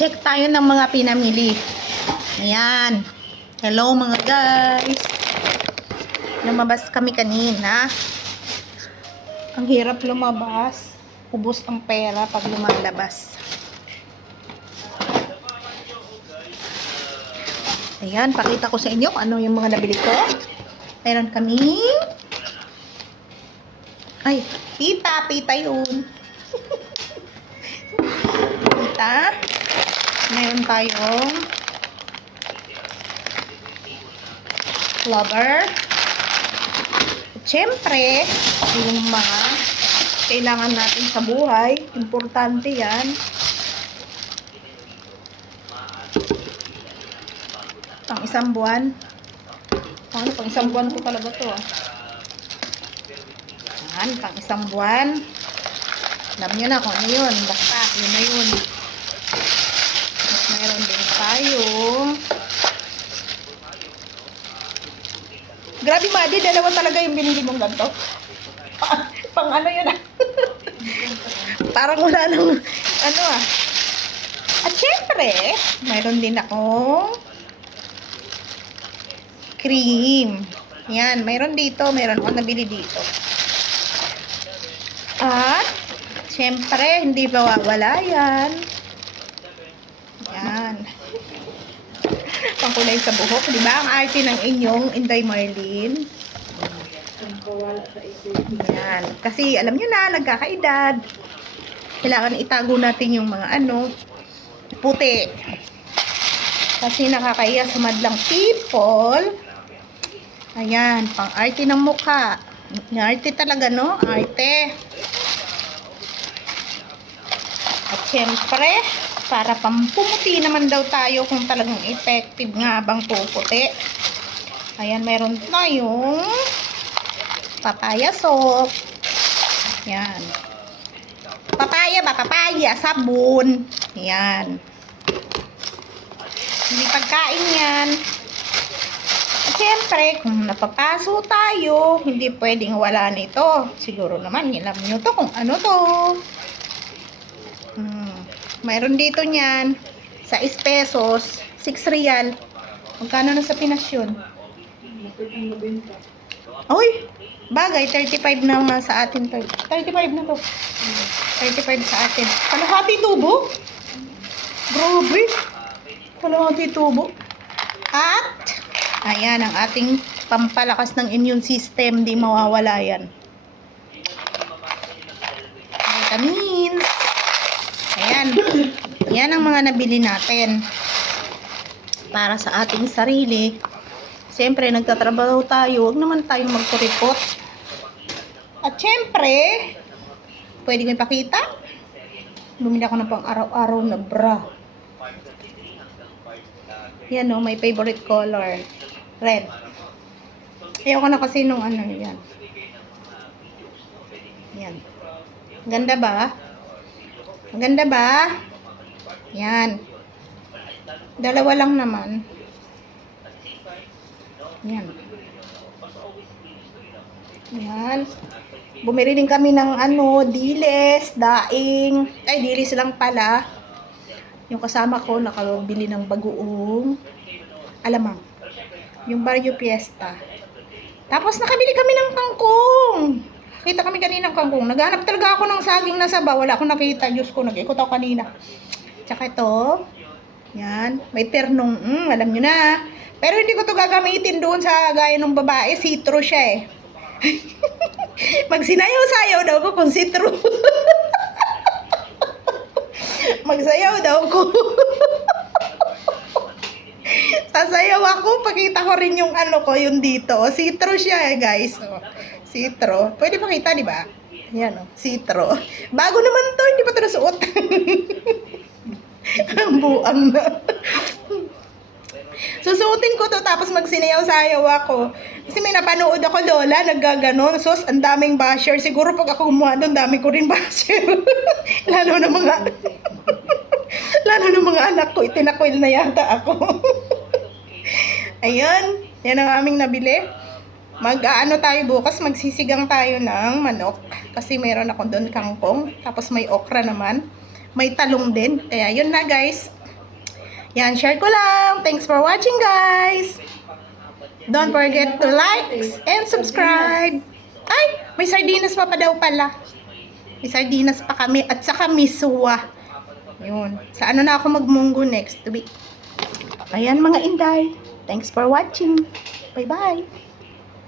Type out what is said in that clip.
Check tayo ng mga pinamili. Ayan. Hello mga guys. Lumabas kami kanina. Ang hirap lumabas. Ubos ang pera pag lumalabas. Ayan, pakita ko sa inyo kung ano yung mga nabili ko. Meron kaming pita yun. Pita. Meron tayong clover. At syempre, yung mga kailangan natin sa buhay. Importante yan. Pang isang buwan. Pang isang buwan ko talaga to. Yan, pang isang buwan. Alam nyo na kung ano yun. Basta, yun na yun. At mayroon din tayong grabe Madi, dalawa talaga yung binili mong ganito. Pang ano yun ah. Parang wala nang ano ah. At syempre, mayroon din akong cream. Yan, mayroon dito. Mayroon akong nabili dito. At syempre, hindi mawawala yan. Yan. Pangkulay sa buhok, di ba? Ang arte ng inyong Inday Marlene. Yan. Kasi alam nyo na, nagkakaedad. Kailangan itago natin yung mga puti. Kasi nakakahiya sa madlang people. Ayan, pang arte ng mukha. Arte talaga, no? Arte. At syempre, para pampumuti naman daw tayo kung talagang effective nga bang puputi. Ayan, meron tayong papaya soap. Ayan. Papaya ba? Papaya. Sabon. Ayan. Hindi pagkain yan. At syempre, kung napapaso tayo, hindi pwedeng wala nito. Siguro naman, alam nyo to kung ano to. Mayroon dito niyan sa 6 pesos, 6 real. Magkano na sa Pinas yun? Uy, bagay, 35 na nga sa atin. 35 na to. 35 sa atin. Kalahati tubo? Grabe. Kalahati tubo. At, ayan, ang ating pampalakas ng immune system. Di mawawala yan. Vitamins. Ayan. Yan ang mga nabili natin. Para sa ating sarili. Siyempre, nagtatrabaho tayo. Huwag naman tayong magkuripot. At siyempre, pwede ko ipakita. Bumili ako ng pang araw-araw na bra. Yan o, my favorite color. Red. Ayoko na kasi nung yan. Yan. Ganda ba? Ganda ba? Yan. Dalawa lang naman. Yan. Yan. Bumili din kami ng diles, daing. Ay, dilis lang pala. Yung kasama ko nakabili ng bagoong alamang. Yung Barrio Fiesta. Tapos nakabili kami ng kangkong. Kita kami kanina ng kangkong. Naghanap talaga ako ng saging na sabaw. Wala akong nakita. Diyos ko, nag-ikot ako kanina. Tsaka ito. Yan. May ternong. Alam nyo na. Pero hindi ko to gagamitin doon sa gaya ng babae. Citro siya eh. Magsinayaw-sayaw daw ko kung citro. Magsayaw daw ko. Sasayaw ako. Pakita ko rin yung yung dito. Citro siya eh guys. Citro. Pwede makita, di ba? Yan, citro. Bago naman to, hindi pa ito nasuot. Ang buang na. Susuotin ko to, tapos magsinayaw-sayaw ako. Kasi may napanood ako, Lola, naggaganon. Sus, ang daming basher. Siguro pag ako kumuha doon, dami ko rin basher. Lalo na mga anak ko, itinakwil na yata ako. Ayun, yan ang aming nabili. Mag-aano tayo bukas, magsisigang tayo ng manok. Kasi mayroon ako doon kangkong. Tapos may okra naman. May talong din. Kaya yun na guys. Yan, share ko lang. Thanks for watching guys. Don't forget to like and subscribe. Ay, may sardinas pa daw pala. May sardinas pa kami. At saka miswa. Yun. Sa ano na ako magmunggo next week. Ayan mga inday. Thanks for watching. Bye-bye.